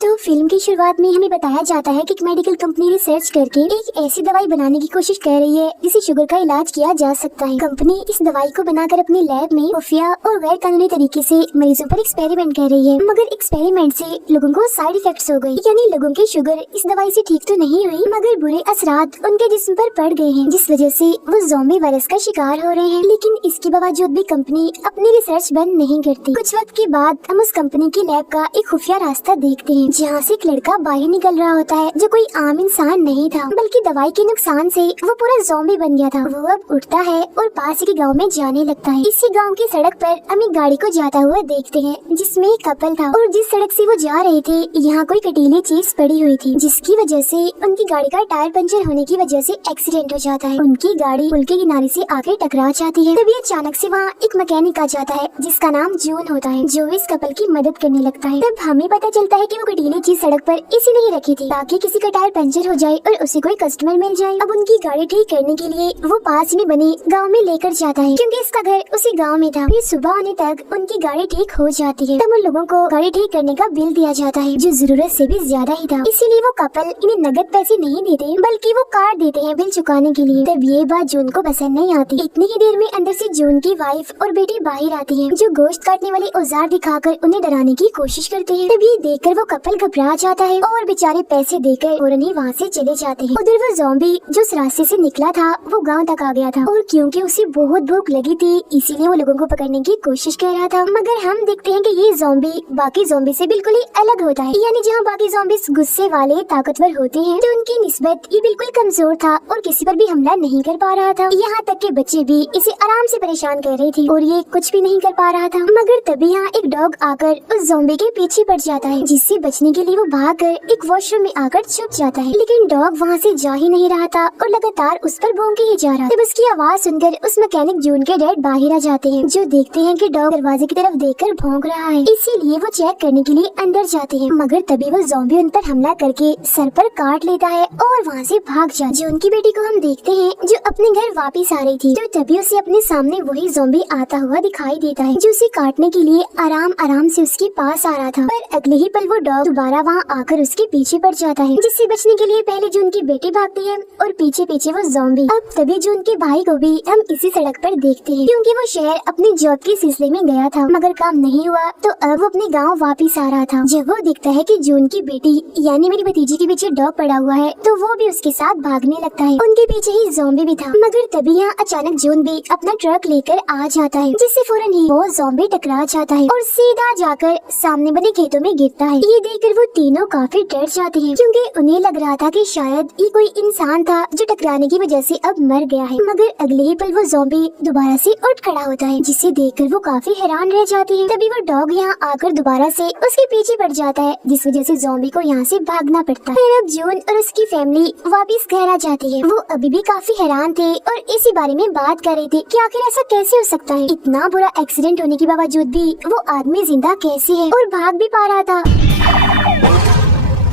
तो फिल्म की शुरुआत में हमें बताया जाता है कि एक मेडिकल कंपनी रिसर्च करके एक ऐसी दवाई बनाने की कोशिश कर रही है जिससे शुगर का इलाज किया जा सकता है। कंपनी इस दवाई को बनाकर अपनी लैब में खुफिया और गैर कानूनी तरीके से मरीजों पर एक्सपेरिमेंट कर रही है, मगर एक्सपेरिमेंट से लोगों को साइड इफेक्ट्स हो गए, यानी लोगों की शुगर इस दवाई से ठीक तो नहीं हुई मगर बुरे असरात उनके जिस्म पर पड़ गए हैं, जिस वजह से वो ज़ॉम्बी वायरस का शिकार हो रहे हैं। लेकिन इसके बावजूद भी कंपनी अपनी रिसर्च बंद नहीं करती। कुछ वक्त के बाद हम उस कंपनी की लैब का एक खुफिया रास्ता देखते हैं जहाँ से एक लड़का बाहर निकल रहा होता है जो कोई आम इंसान नहीं था, बल्कि दवाई के नुकसान से वो पूरा ज़ॉम्बी बन गया था। वो अब उठता है और पास के गांव में जाने लगता है। इसी गांव की सड़क पर हम एक गाड़ी को जाता हुआ देखते हैं जिसमें एक कपल था और जिस सड़क से वो जा रहे थे यहाँ कोई कटीली चीज पड़ी हुई थी, जिसकी वजह से उनकी गाड़ी का टायर पंचर होने की वजह से एक्सीडेंट हो जाता है। उनकी गाड़ी पुल के किनारे से आके टकरा जाती है। तभी अचानक से वहाँ एक मैकेनिक आ जाता है जिसका नाम जून होता है, जो इस कपल की मदद करने लगता है। तब हमें पता चलता है कि वो कटीली चीज सड़क पर इसीलिए रखी थी ताकि किसी का टायर पंचर हो जाए और उसे कोई कस्टमर मिल जाए। अब उनकी गाड़ी ठीक करने के लिए वो पास में बने गांव में लेकर जाता है क्योंकि इसका घर उसी गांव में था। फिर सुबह होने तक उनकी गाड़ी ठीक हो जाती है। तब उन लोगों को गाड़ी ठीक करने का बिल दिया जाता है जो जरूरत से भी ज्यादा ही था, इसीलिए वो कपल इन्हें नगद पैसे नहीं देते बल्कि वो कार्ड देते हैं बिल चुकाने के लिए। तब ये बात जून को पसंद नहीं आती। इतनी ही देर में अंदर से जून की वाइफ और बेटी बाहर आती है जो गोश्त काटने वाले औजार दिखाकर उन्हें डराने की कोशिश करते हैं। तब ये देखकर वो कपल घबरा जाता है और बेचारे पैसे देकर फौरन ही वहाँ से चले जाते हैं। उधर वो ज़ॉम्बी जो उस रास्ते से निकला था वो गांव तक आ गया था और क्योंकि उसे बहुत भूख लगी थी इसीलिए वो लोगों को पकड़ने की कोशिश कर रहा था। मगर हम देखते हैं कि ये ज़ॉम्बी बाकी ज़ॉम्बी से बिल्कुल ही अलग होता है, यानी जहाँ बाकी ज़ॉम्बी गुस्से वाले ताकतवर होते हैं तो उनकी निस्बत ये बिल्कुल कमजोर था और किसी पर भी हमला नहीं कर पा रहा था। यहाँ तक के बच्चे भी इसे आराम से परेशान कर रहे थे और ये कुछ भी नहीं कर पा रहा था। मगर तभी यहाँ एक डॉग आकर उस ज़ॉम्बी के पीछे पड़ जाता है, जिससे बचने के लिए वो भागकर एक वॉशरूम में आकर छुप जाता है। लेकिन डॉग वहाँ से जा ही नहीं रहा था और लगातार उस पर भौंके ही जा रहा। तब उसकी आवाज सुनकर उस मैकेनिक जून के डैड बाहर आ जाते हैं जो देखते हैं कि डॉग दरवाजे की तरफ देखकर भौंक रहा है, इसीलिए वो चेक करने के लिए अंदर जाते हैं। मगर तभी वो ज़ॉम्बी उन पर हमला करके सर पर काट लेता है और वहाँ से भाग जाता है। जून की बेटी को हम देखते हैं जो अपने घर वापिस आ रही थी, तो तभी उसे अपने सामने वही ज़ॉम्बी आता हुआ दिखाई देता है जो उसे काटने के लिए आराम आराम से उसके पास आ रहा था। पर अगले ही पल वो डॉग दोबारा वहाँ आकर उसके पीछे पड़ जाता है, जिससे बचने के लिए पहले जून की बेटी भागती है और पीछे पीछे वो ज़ॉम्बी। अब तभी जून के भाई को भी हम इसी सड़क पर देखते हैं क्योंकि वो शहर अपनी जॉब के सिलसिले में गया था मगर काम नहीं हुआ, तो अब वो अपने गांव वापस आ रहा था। जब वो देखता है कि जून की बेटी यानी मेरी भतीजी के पीछे डॉग पड़ा हुआ है तो वो भी उसके साथ भागने लगता है। उनके पीछे ही ज़ॉम्बी भी था, मगर तभी यहाँ अचानक जून भी अपना ट्रक लेकर आ जाता है, जिससे फौरन ही वो ज़ॉम्बी टकरा जाता है और सीधा जाकर सामने बने खेतों में गिरता है। ये देखकर वो तीनों काफी डर जाते हैं क्योंकि उन्हें लग रहा था कि शायद ये कोई इंसान था जो टकराने की वजह से अब मर गया है। मगर अगले ही पल वो ज़ॉम्बी दोबारा से उठ खड़ा होता है, जिसे देखकर वो काफी हैरान रह जाती है। तभी वो डॉग यहाँ आकर दोबारा से उसके पीछे पड़ जाता है, जिस वजह से ज़ॉम्बी को यहाँ से भागना पड़ता है। फिर अब जून और उसकी फैमिली वापस घर आ जाती है। वो अभी भी काफी हैरान थे और इसी बारे में बात कर रहे थे कि आखिर ऐसा कैसे हो सकता है, इतना बुरा एक्सीडेंट होने के बावजूद भी वो आदमी जिंदा कैसे है और भाग भी पा रहा था,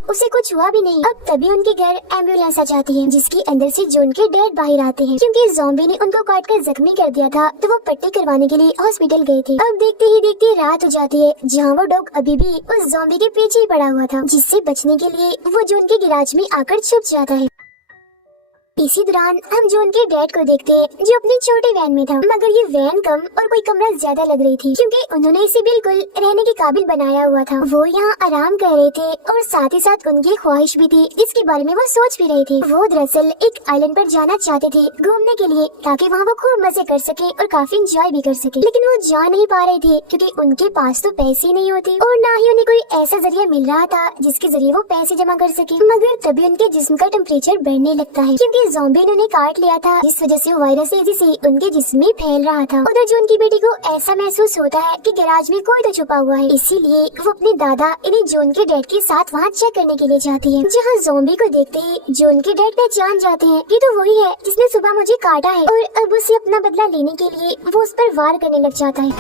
उसे कुछ हुआ भी नहीं। अब तभी उनके घर एम्बुलेंस आ जाती है जिसके अंदर से जून के डैड बाहर आते हैं क्योंकि ज़ॉम्बी ने उनको काट कर जख्मी कर दिया था, तो वो पट्टी करवाने के लिए हॉस्पिटल गए थे। अब देखते ही देखते रात हो जाती है जहाँ वो डॉग अभी भी उस ज़ॉम्बी के पीछे ही पड़ा हुआ था, जिससे बचने के लिए वो जून के गिराज में आकर छुप जाता है। इसी दौरान हम जून के डैड को देखते हैं जो अपनी छोटे वैन में था, मगर ये वैन कम और कोई कमरा ज्यादा लग रही थी क्योंकि उन्होंने इसे बिल्कुल रहने के काबिल बनाया हुआ था। वो यहाँ आराम कर रहे थे और साथ ही साथ उनकी ख्वाहिश भी थी जिसके बारे में वो सोच भी रहे थे। वो दरअसल एक आइलैंड पर जाना चाहते थे घूमने के लिए ताकि वहाँ वो खूब मजे कर सके और काफी इंजॉय भी कर सके, लेकिन वो जा नहीं पा रहे थे क्योंकि उनके पास तो पैसे नहीं होते और न ही उन्हें कोई ऐसा जरिया मिल रहा था जिसके जरिए वो पैसे जमा कर सके। मगर तभी उनके जिस्म का टेम्परेचर बढ़ने लगता है क्योंकि ज़ॉम्बी ने उन्हें काट लिया था, जिस वजह से वायरस तेजी से उनके जिस्म में फैल रहा था। उधर जून की बेटी को ऐसा महसूस होता है कि गैराज में कोई तो छुपा हुआ है, इसीलिए वो अपने दादा इन्हें जून के डैड के साथ वहाँ चेक करने के लिए जाती है, जहाँ ज़ॉम्बी को देखते ही जून के डैड पहचान जाते हैं ये तो वही है जिसने सुबह मुझे काटा है, और अब उसे अपना बदला लेने के लिए वो उस पर वार करने लग जाता है।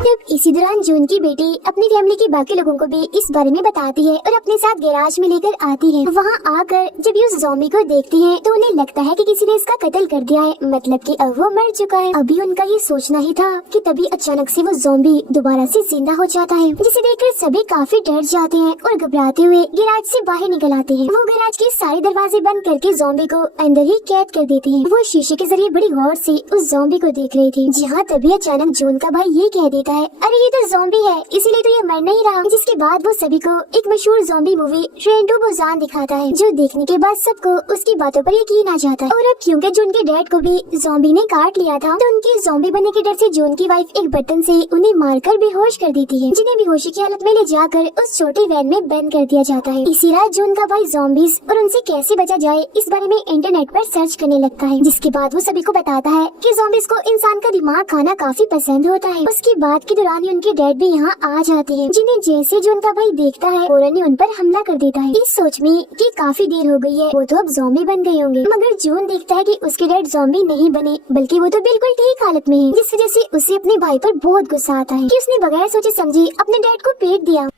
तब इसी दौरान जून की बेटी अपनी फैमिली के बाकी लोगों को भी इस बारे में बताती है और अपने साथ गैराज में लेकर आती है। वहाँ आकर जब ये उस ज़ॉम्बी को देखती हैं तो उन्हें लगता है कि किसी ने इसका कत्ल कर दिया है, मतलब कि अब वो मर चुका है। अभी उनका ये सोचना ही था कि तभी अचानक से वो ज़ॉम्बी दोबारा से जिंदा हो जाता है, जिसे देखकर सभी काफी डर जाते हैं और घबराते हुए गैराज से बाहर निकल आते हैं। वो गैराज के सारे दरवाजे बंद करके ज़ॉम्बी को अंदर ही कैद कर देते हैं। वो शीशे के जरिए बड़ी गौर से उस ज़ॉम्बी को देख रही थी, जहाँ तभी अचानक जून का भाई ये कह देता है, अरे ये तो ज़ॉम्बी है, इसीलिए तो ये मर नहीं रहा। जिसके बाद वो सभी को एक मशहूर zombie movie train to Busan दिखाता है, जो देखने के बाद सबको उसकी बातों पर यकीन आ जाता है। और अब क्योंकि जून के डैड को भी ज़ॉम्बी ने काट लिया था, तो उनके ज़ॉम्बी बनने के डर से जून की वाइफ एक बटन से उन्हें मारकर बेहोश कर देती है, जिन्हें बेहोशी की हालत में ले जाकर उस छोटे वैन में बंद कर दिया जाता है। इसी रात जून का भाई ज़ॉम्बीज और उनसे कैसे बचा जाए इस बारे में इंटरनेट पर सर्च करने लगता है, जिसके बाद वो सभी को बताता है कि ज़ॉम्बीज को इंसान का दिमाग खाना काफी पसंद होता है। उसकी बात के दौरान ही उनके डैड भी यहाँ आ जाते हैं, जिन्हें जैसे जून का भाई देखता है फौरन ही उन पर हमला कर देता है, इस सोच में कि काफी देर हो गई है, वो तो अब ज़ॉम्बी बन गए होंगे। मगर जून देखता है कि उसके डैड ज़ॉम्बी नहीं बने, बल्कि वो तो बिल्कुल ठीक हालत में है, जिस वजह से उसे अपने भाई पर बहुत गुस्सा आता है कि उसने बगैर सोचे समझे अपने डैड को पीट दिया।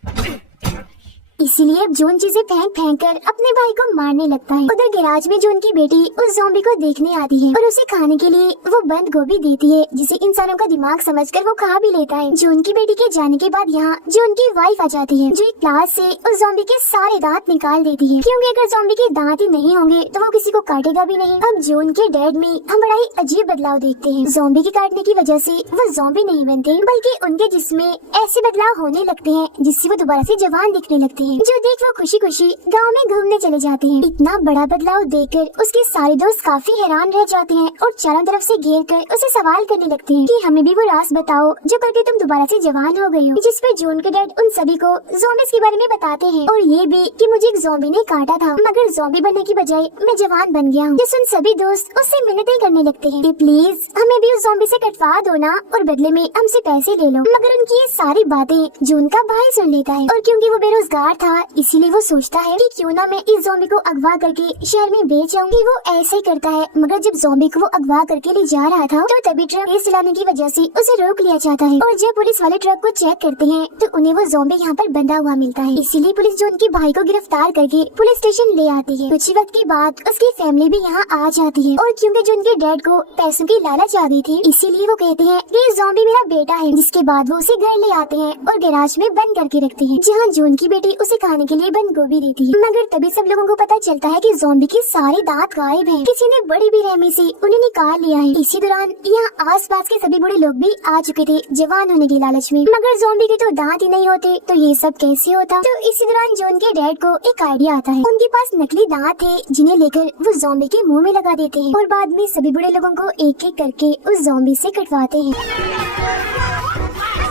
इसीलिए अब जून चीजें फेंक कर अपने भाई को मारने लगता है। उधर गैराज में जून की बेटी उस ज़ॉम्बी को देखने आती है और उसे खाने के लिए वो बंद गोभी देती है, जिसे इंसानों का दिमाग समझकर वो खा भी लेता है। जून की बेटी के जाने के बाद यहाँ जून की वाइफ आ जाती है, जो एक प्लास से उस ज़ॉम्बी के सारे दांत निकाल देती है, क्योंकि अगर ज़ॉम्बी के दांत ही नहीं होंगे तो वो किसी को काटेगा भी नहीं। अब जून के डैड में हम बड़ा ही अजीब बदलाव देखते हैं। ज़ॉम्बी के काटने की वजह से वो ज़ॉम्बी नहीं बनते, बल्कि उनके जिस्म में ऐसे बदलाव होने लगते हैं जिससे वो दोबारा से जवान दिखने लगते हैं, जो देख वो खुशी खुशी गांव में घूमने चले जाते हैं। इतना बड़ा बदलाव देखकर उसके सारे दोस्त काफी हैरान रह जाते हैं और चारों तरफ से घेर कर उसे सवाल करने लगते हैं कि हमें भी वो राज बताओ जो करके तुम दोबारा से जवान हो गई हो। जिस पर जून के डैड उन सभी को ज़ॉम्बीज के बारे में बताते हैं और ये भी कि मुझे एक ज़ॉम्बी ने काटा था, मगर ज़ॉम्बी बनने की बजाय मैं जवान बन गया हूँ। जिस उन सभी दोस्त उससे मिन्नतें करने लगते हैं कि प्लीज हमें भी उस ज़ॉम्बी से कटवा दो ना और बदले में हमसे पैसे ले लो। मगर उनकी ये सारी बातें जून का भाई सुन लेता है और क्योंकि वो बेरोजगार था इसीलिए वो सोचता है कि क्यों ना मैं इस ज़ॉम्बी को अगवा करके शहर में बेच आऊं। वो ऐसे ही करता है, मगर जब ज़ॉम्बी को वो अगवा करके ले जा रहा था तो तभी ट्रक तेज चलाने की वजह से उसे रोक लिया जाता है और जब पुलिस वाले ट्रक को चेक करते हैं तो उन्हें वो ज़ॉम्बी यहाँ पर बंधा हुआ मिलता है। इसीलिए पुलिस जून के भाई को गिरफ्तार करके पुलिस स्टेशन ले आती है। कुछ ही वक्त के बाद उसकी फैमिली भी यहाँ आ जाती है और क्योंकि जून के डैड को पैसों की लालच आ गई थी इसीलिए वो कहते हैं कि ज़ॉम्बी मेरा बेटा है। जिसके बाद वो उसे घर ले आते हैं और गैराज में बंद करके रखते हैं, जहाँ जून की बेटी उसे खाने के लिए बंद गोभी देती है। मगर तभी सब लोगों को पता चलता है कि ज़ॉम्बी के सारे दांत गायब हैं। किसी ने बड़ी बेरहमी से उन्हें निकाल लिया है। इसी दौरान यहाँ आसपास के सभी बूढ़े लोग भी आ चुके थे जवान होने की लालच में, मगर ज़ॉम्बी के तो दांत ही नहीं होते तो ये सब कैसे होता। तो इसी दौरान जून के डैड को एक आइडिया आता है। उनके पास नकली दांत थे जिन्हें लेकर वो ज़ॉम्बी के मुंह में लगा देते हैं और बाद में सभी बूढ़े लोगों को एक एक करके उस ज़ॉम्बी से कटवाते हैं,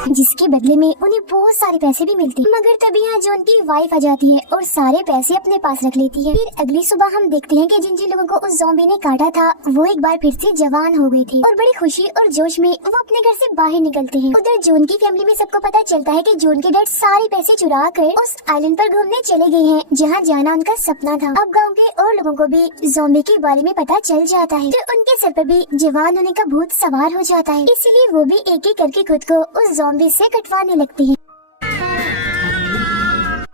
जिसके बदले में उन्हें बहुत सारे पैसे भी मिलते हैं। मगर तभी यहाँ जून की वाइफ आ जाती है और सारे पैसे अपने पास रख लेती है। फिर अगली सुबह हम देखते हैं कि जिन जिन लोगों को उस ज़ॉम्बी ने काटा था वो एक बार फिर से जवान हो गए थे और बड़ी खुशी और जोश में वो अपने घर से बाहर निकलते हैं। उधर जून की फैमिली में सबको पता चलता है कि जून के डैड सारे पैसे चुरा कर उस आइलैंड पर घूमने चले गए हैं जहाँ जाना उनका सपना था। अब गाँव के और लोगों को भी ज़ॉम्बी के बारे में पता चल जाता है, तो उनके सर पर भी जवान होने का भूत सवार हो जाता है। इसीलिए वो भी एक एक करके खुद को उस ज़ॉम्बी से कटवाने लगती है।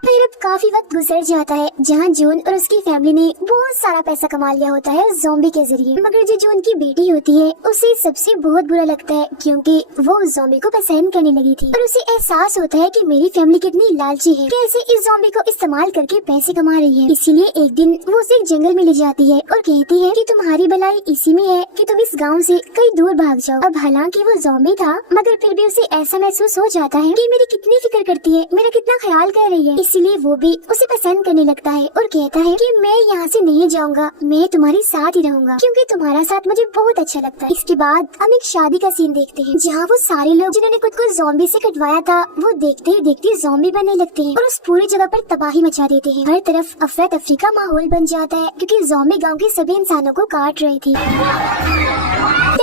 फिर अब काफी वक्त गुजर जाता है जहाँ जून और उसकी फैमिली ने बहुत सारा पैसा कमा लिया होता है उस ज़ॉम्बी के जरिए। मगर जो जून की बेटी होती है उसे सबसे बहुत बुरा लगता है क्योंकि वो उस ज़ॉम्बी को पसंद करने लगी थी और उसे एहसास होता है कि मेरी फैमिली कितनी लालची है, कैसे इस ज़ॉम्बी को इस्तेमाल करके पैसे कमा रही है। इसीलिए एक दिन वो उसे एक जंगल में ले जाती है और कहती है कि तुम्हारी भलाई इसी में है कि तुम इस गाँव से कहीं दूर भाग जाओ। अब हालांकि वो ज़ॉम्बी था मगर फिर भी उसे ऐसा महसूस हो जाता है कि मेरी कितनी फिक्र करती है, मेरा कितना ख्याल कर रही है। इसीलिए वो भी उसे पसंद करने लगता है और कहता है कि मैं यहाँ से नहीं जाऊंगा, मैं तुम्हारे साथ ही रहूंगा क्योंकि तुम्हारा साथ मुझे बहुत अच्छा लगता है। इसके बाद हम एक शादी का सीन देखते हैं जहाँ वो सारे लोग जिन्होंने खुद को ज़ॉम्बी से कटवाया था वो देखते ही देखते ज़ॉम्बी बनने लगते हैं और उस पूरी जगह पर तबाही मचा देते हैं। हर तरफ अफरा तफरी का माहौल बन जाता है क्योंकि ज़ॉम्बी गाँव के सभी इंसानों को काट रहे थे।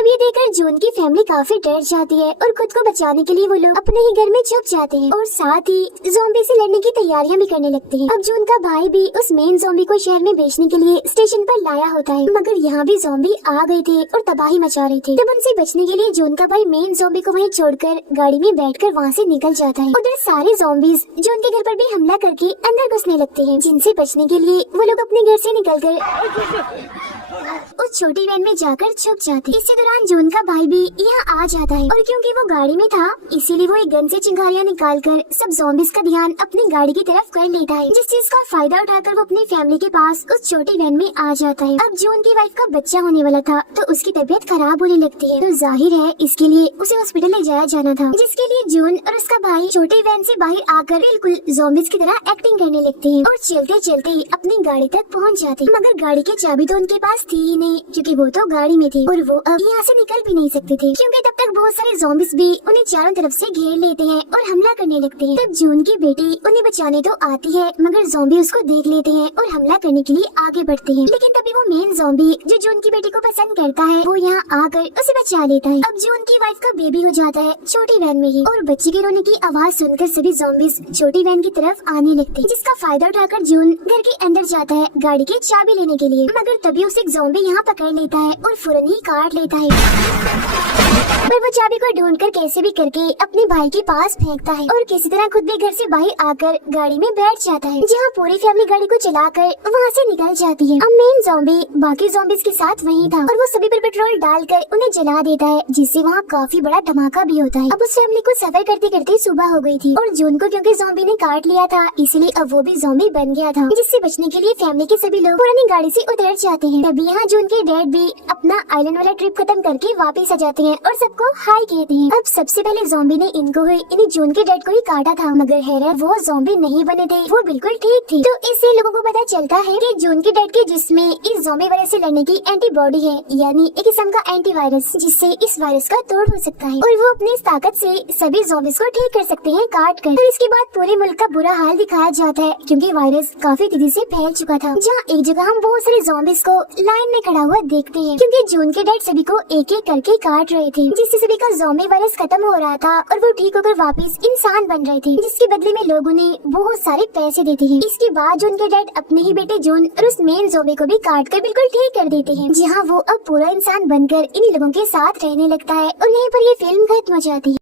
अब ये देखकर जून की फैमिली काफी डर जाती है और खुद को बचाने के लिए वो लोग अपने ही घर में छुप जाते हैं और साथ ही ज़ॉम्बी से लड़ने की तैयारियां भी करने लगते हैं। अब जून का भाई भी उस मेन ज़ॉम्बी को शहर में बेचने के लिए स्टेशन पर लाया होता है, मगर यहाँ भी ज़ॉम्बी आ गए थे और तबाही मचा रहे थे। तब उनसे बचने के लिए जून का भाई मेन ज़ॉम्बी को वहीं छोड़कर गाड़ी में बैठकर वहाँ से निकल जाता है। उधर सारे ज़ॉम्बीज जून के घर पर भी हमला करके अंदर घुसने लगते हैं, जिनसे बचने के लिए वो लोग अपने घर से निकलकर उस छोटी वैन में जाकर छुप जाते। इसी दौरान जून का भाई भी यहाँ आ जाता है और क्योंकि वो गाड़ी में था इसीलिए वो एक गन से चिंगारियां निकालकर सब ज़ॉम्बीज का ध्यान अपनी गाड़ी की तरफ कर लेता है, जिस चीज का फायदा उठाकर वो अपनी फैमिली के पास उस छोटी वैन में आ जाता है। अब जून की वाइफ का बच्चा होने वाला था तो उसकी तबीयत खराब होने लगती है, तो जाहिर है इसके लिए उसे हॉस्पिटल ले जाया जाना था, जिसके लिए जून और उसका भाई छोटी वैन से बाहर आकर बिल्कुल ज़ॉम्बीज की तरह एक्टिंग करने लगते हैं और चलते चलते अपनी गाड़ी तक पहुँच जाते हैं। मगर गाड़ी की चाबी तो उनके पास थी ही नहीं, क्योंकि वो तो गाड़ी में थे और वो अब यहाँ से निकल भी नहीं सकते थे, क्योंकि तब तक बहुत सारे ज़ॉम्बीज भी उन्हें चारों तरफ से घेर लेते हैं और हमला करने लगते हैं। तब जून की बेटी उन्हें बचाने तो आती है, मगर ज़ॉम्बी उसको देख लेते हैं और हमला करने के लिए आगे बढ़ते हैं। लेकिन तभी वो मेन ज़ॉम्बी जो जून की बेटी को पसंद करता है वो यहाँ आकर उसे बचा लेता है। अब जून की वाइफ का बेबी हो जाता है छोटी वैन में ही, और बच्चे के रोने की आवाज सुनकर सभी ज़ॉम्बीज छोटी वैन की तरफ आने लगते हैं, जिसका फायदा उठाकर जून घर के अंदर जाता है गाड़ी की चाबी लेने के लिए, मगर तभी उसे एक ज़ॉम्बी यहाँ पकड़ लेता है और फौरन ही काट लेता है। पर वो चाबी को ढूंढकर कैसे भी करके अपने भाई के पास फेंकता है और किसी तरह खुद भी घर से बाहर आकर गाड़ी में बैठ जाता है, जहाँ पूरी फैमिली गाड़ी को चलाकर वहाँ से निकल जाती है। अब मेन ज़ॉम्बी बाकी ज़ॉम्बीज के साथ वहीं था और वो सभी पर पेट्रोल डालकर उन्हें जला देता है, जिससे वहाँ काफी बड़ा धमाका भी होता है। अब उस फैमिली को सफर करते करते सुबह हो गई थी और जून को क्योंकि ज़ॉम्बी ने काट लिया था इसलिए अब वो भी ज़ॉम्बी बन गया था, जिससे बचने के लिए फैमिली के सभी लोग पुरानी गाड़ी से उतर जाते हैं। तभी यहाँ जून के डैड भी अपना आइलैंड वाला ट्रिप खत्म करके वापस आ जाते हैं और सबको हाय कहते हैं। अब सबसे पहले ज़ॉम्बी ने इन्हें जून के डैड को ही काटा था, मगर हैरत वो ज़ॉम्बी नहीं बने थे, वो बिल्कुल ठीक थे। तो इससे लोगों को पता चलता है कि जून के डैड के जिस्म में इस ज़ॉम्बी वायरस से लड़ने की एंटीबॉडी है, यानी एक किस्म का एंटीवायरस, जिससे इस वायरस का तोड़ हो सकता है और वो अपनी इस ताकत से सभी ज़ॉम्बीज को ठीक कर सकते हैं काट कर। तो इसके बाद पूरे मुल्क का बुरा हाल दिखाया जाता है, क्योंकि वायरस काफी तेजी से फैल चुका था। जहाँ एक जगह हम बहुत सारे ज़ॉम्बीज को लाइन में खड़ा हुआ देखते हैं, क्योंकि जून के डैड सभी को एक एक करके काट रहे थे, जिससे सभी का ज़ॉम्बी वायरस खत्म हो रहा था और वो ठीक होकर वापस इंसान बन रहे थे, जिसके बदले में लोग उन्हें बहुत सारे पैसे देते हैं। इसके बाद जून के डैड अपने ही बेटे जून और उस मेन ज़ॉम्बी को भी काट कर बिल्कुल ठीक कर देते हैं, जहाँ वो अब पूरा इंसान बनकर इन लोगों के साथ रहने लगता है और यहीं पर ये फिल्म खत्म हो जाती है।